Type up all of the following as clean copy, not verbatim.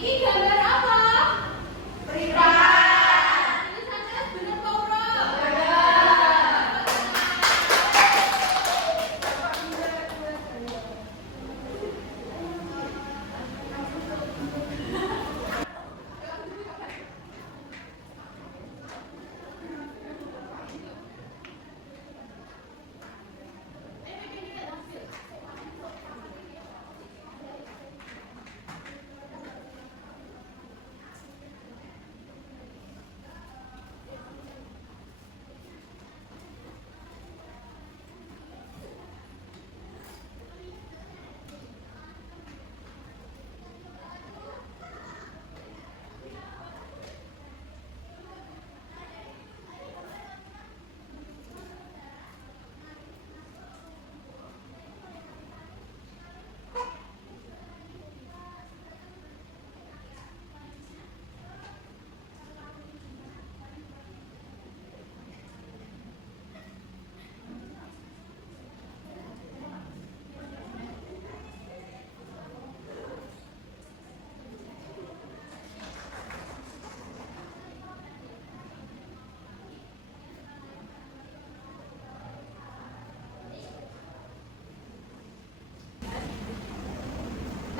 Iki gambar apa? Privat. Tulisannya bener kok, Bro?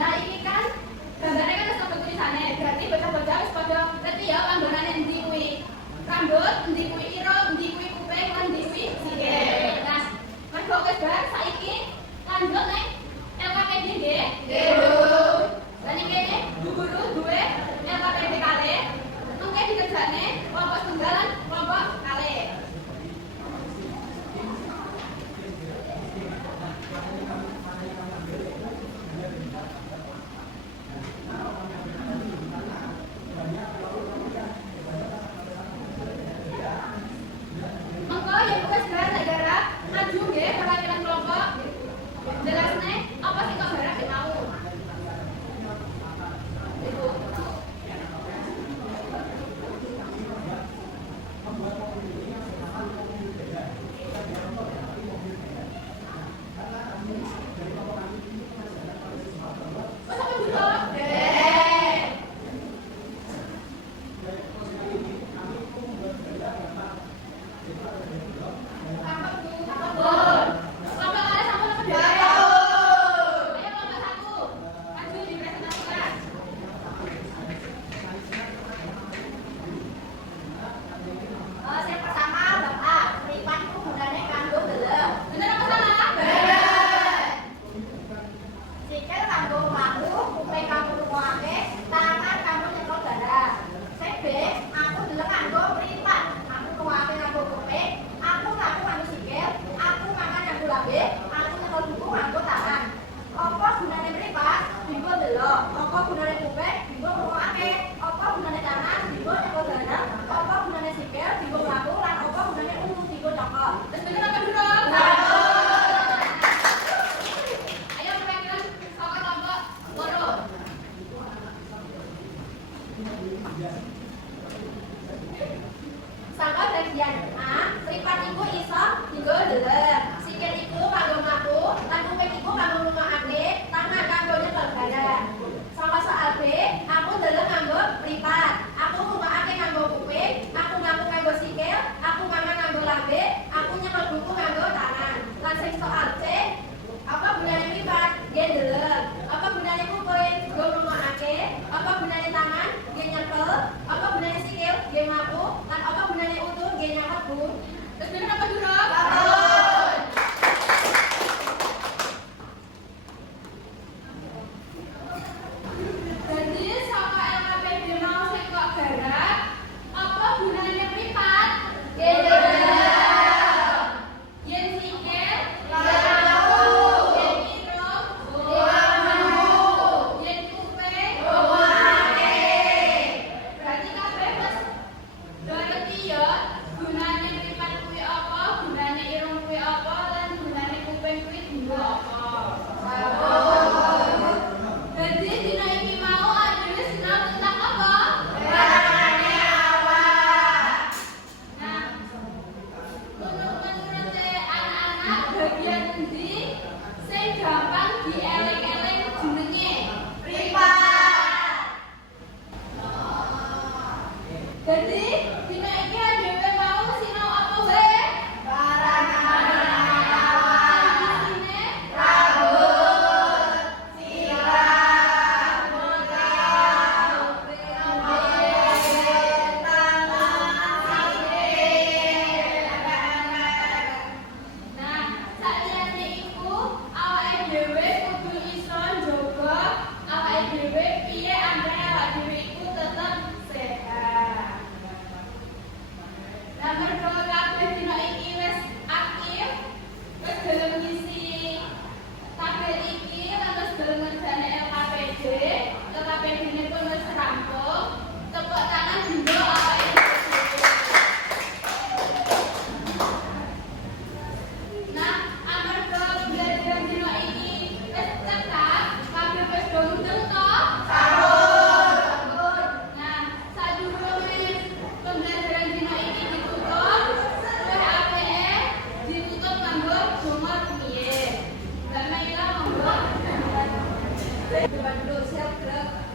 Nah, ini kan gambarnya kan ada tulisannya. Berarti bocah-bocah wis padha ngerti ya panggonane endi kuwi. Rambut, endi kuwi ira, endi kuwi kuping, lan endi kuwi sikil. Nah, mergo wis bar saiki lanjut ning LKPD nggih. Nggih. Lan iki kene guru duwe LKPD kalih. Mengke dikerjane kelompok tunggal lan kelompok kalih. Mengko ya wis bar negara maju nggih perwakilan kelompok. Jelasne apa sing kok barang mau. Ibu. Oh, sampai dulu. Sangka bagian A, mripat iku iso dienggo ndeleng. Sikil iku kanggo mlaku, lan kuping iku kanggo ngrungokake, tangan kanggo nyekel barang. Sangka soal B, aku ndeleng nganggo mripat. Aku ngrungokake nganggo kuping, aku mlaku nganggo sikil, aku mangan nganggo lambe, aku nyekel buku nganggo tangan. Lan sing soal C, apa gunane mripat? Nggih ndeleng. Apa gunane kuping? Nggo ngrungokake. Apa gunane tangan? Nggih nyekel. Apa gunane sikil? Nggih mlaku. Lan apa gunane utuh? Nggih nyangkut, Bu. Terus bener apa durung? Betul. Jadi sama LKPD mau sing kok garap, apa gunane mripat? Nggih ndeleng. Yen sikil? Gunane mripat kuwi apa, gunane irung kuwi apa, lan gunane kuping kuwi dienggo apa. Dadi dina iki mau adewe sinau tentang apa? Gerakanane awak. Nah, menurut anak-anak bagian endi sing gampang dieling-eling jenenge? Mripat. Coba dulu, siap gerak.